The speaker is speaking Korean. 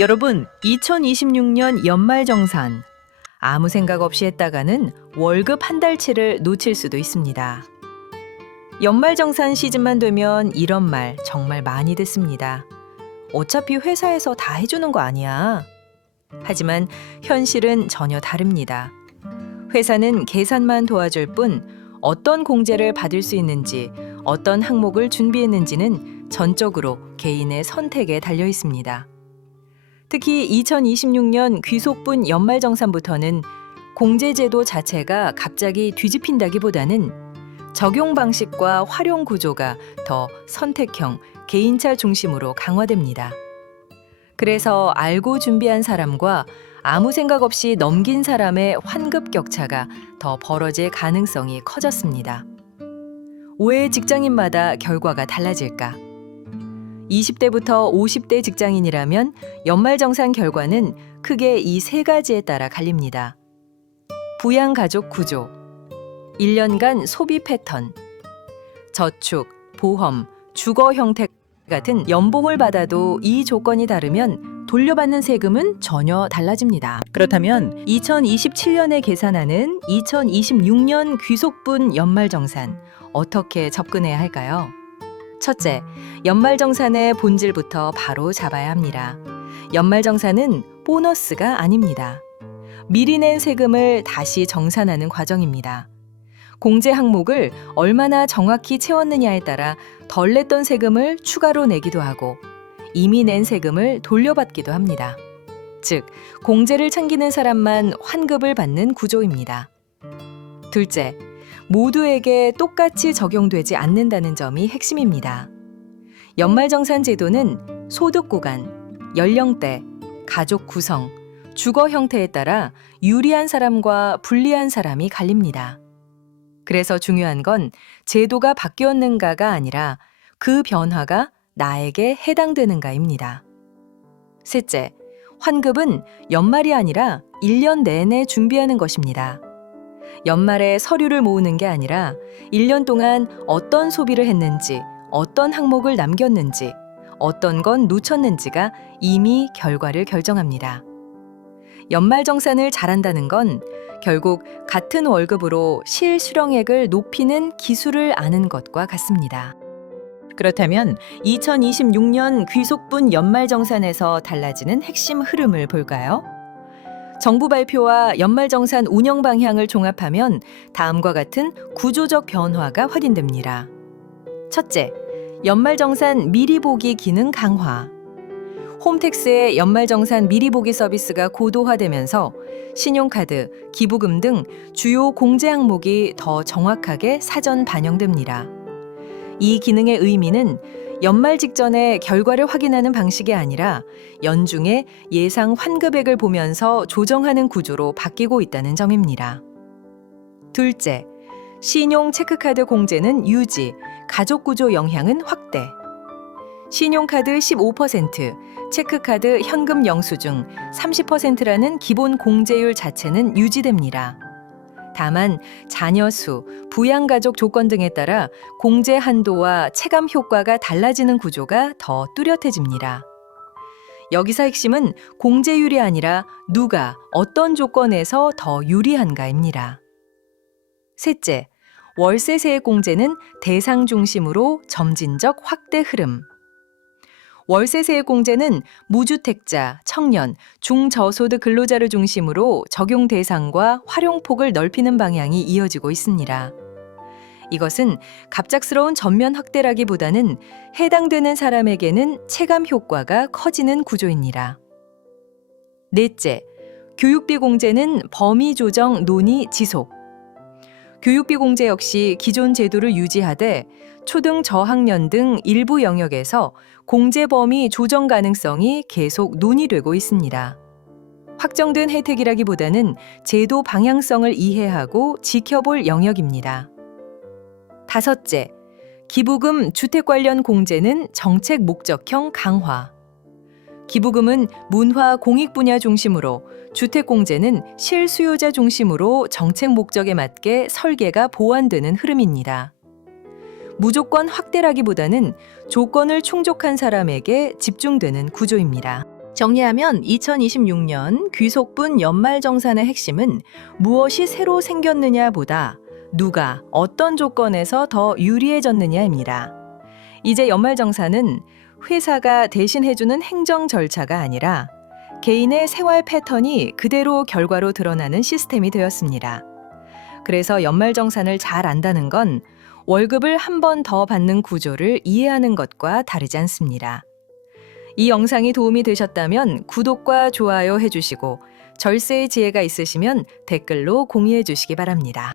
여러분, 2026년 연말정산. 아무 생각 없이 했다가는 월급 한 달치를 놓칠 수도 있습니다. 연말정산 시즌만 되면 이런 말 정말 많이 듣습니다. 어차피 회사에서 다 해주는 거 아니야. 하지만 현실은 전혀 다릅니다. 회사는 계산만 도와줄 뿐 어떤 공제를 받을 수 있는지, 어떤 항목을 준비했는지는 전적으로 개인의 선택에 달려 있습니다. 특히 2026년 귀속분 연말정산부터는 공제제도 자체가 갑자기 뒤집힌다기보다는 적용 방식과 활용 구조가 더 선택형, 개인차 중심으로 강화됩니다. 그래서 알고 준비한 사람과 아무 생각 없이 넘긴 사람의 환급 격차가 더 벌어질 가능성이 커졌습니다. 왜 직장인마다 결과가 달라질까? 20대부터 50대 직장인이라면 연말정산 결과는 크게 이 세 가지에 따라 갈립니다. 부양가족 구조, 1년간 소비 패턴, 저축, 보험, 주거 형태 같은 연봉을 받아도 이 조건이 다르면 돌려받는 세금은 전혀 달라집니다. 그렇다면 2027년에 계산하는 2026년 귀속분 연말정산 어떻게 접근해야 할까요? 첫째, 연말정산의 본질부터 바로 잡아야 합니다. 연말정산은 보너스가 아닙니다. 미리 낸 세금을 다시 정산하는 과정입니다. 공제 항목을 얼마나 정확히 채웠느냐에 따라 덜 냈던 세금을 추가로 내기도 하고 이미 낸 세금을 돌려받기도 합니다. 즉, 공제를 챙기는 사람만 환급을 받는 구조입니다. 둘째, 모두에게 똑같이 적용되지 않는다는 점이 핵심입니다. 연말정산 제도는 소득 구간, 연령대, 가족 구성, 주거 형태에 따라 유리한 사람과 불리한 사람이 갈립니다. 그래서 중요한 건 제도가 바뀌었는가가 아니라 그 변화가 나에게 해당되는가입니다. 셋째, 환급은 연말이 아니라 1년 내내 준비하는 것입니다. 연말에 서류를 모으는 게 아니라 1년 동안 어떤 소비를 했는지, 어떤 항목을 남겼는지, 어떤 건 놓쳤는지가 이미 결과를 결정합니다. 연말정산을 잘한다는 건 결국 같은 월급으로 실수령액을 높이는 기술을 아는 것과 같습니다. 그렇다면 2026년 귀속분 연말정산에서 달라지는 핵심 흐름을 볼까요? 정부 발표와 연말정산 운영 방향을 종합하면 다음과 같은 구조적 변화가 확인됩니다. 첫째, 연말정산 미리 보기 기능 강화. 홈택스의 연말정산 미리 보기 서비스가 고도화되면서 신용카드, 기부금 등 주요 공제 항목이 더 정확하게 사전 반영됩니다. 이 기능의 의미는 연말 직전에 결과를 확인하는 방식이 아니라 연중에 예상 환급액을 보면서 조정하는 구조로 바뀌고 있다는 점입니다. 둘째, 신용 체크카드 공제는 유지, 가족 구조 영향은 확대. 신용카드 15%, 체크카드 현금 영수증 30%라는 기본 공제율 자체는 유지됩니다. 다만 자녀 수, 부양가족 조건 등에 따라 공제 한도와 체감 효과가 달라지는 구조가 더 뚜렷해집니다. 여기서 핵심은 공제율이 아니라 누가, 어떤 조건에서 더 유리한가입니다. 셋째, 월세 세액 공제는 대상 중심으로 점진적 확대 흐름. 월세 세액 공제는 무주택자, 청년, 중저소득 근로자를 중심으로 적용 대상과 활용폭을 넓히는 방향이 이어지고 있습니다. 이것은 갑작스러운 전면 확대라기보다는 해당되는 사람에게는 체감 효과가 커지는 구조입니다. 넷째, 교육비 공제는 범위 조정 논의 지속. 교육비 공제 역시 기존 제도를 유지하되 초등 저학년 등 일부 영역에서 공제 범위 조정 가능성이 계속 논의되고 있습니다. 확정된 혜택이라기보다는 제도 방향성을 이해하고 지켜볼 영역입니다. 다섯째, 기부금 주택 관련 공제는 정책 목적형 강화. 기부금은 문화 공익 분야 중심으로, 주택 공제는 실수요자 중심으로 정책 목적에 맞게 설계가 보완되는 흐름입니다. 무조건 확대라기보다는 조건을 충족한 사람에게 집중되는 구조입니다. 정리하면 2026년 귀속분 연말정산의 핵심은 무엇이 새로 생겼느냐보다 누가 어떤 조건에서 더 유리해졌느냐입니다. 이제 연말정산은 회사가 대신해주는 행정 절차가 아니라 개인의 생활 패턴이 그대로 결과로 드러나는 시스템이 되었습니다. 그래서 연말정산을 잘 안다는 건 월급을 한 번 더 받는 구조를 이해하는 것과 다르지 않습니다. 이 영상이 도움이 되셨다면 구독과 좋아요 해주시고 절세의 지혜가 있으시면 댓글로 공유해 주시기 바랍니다.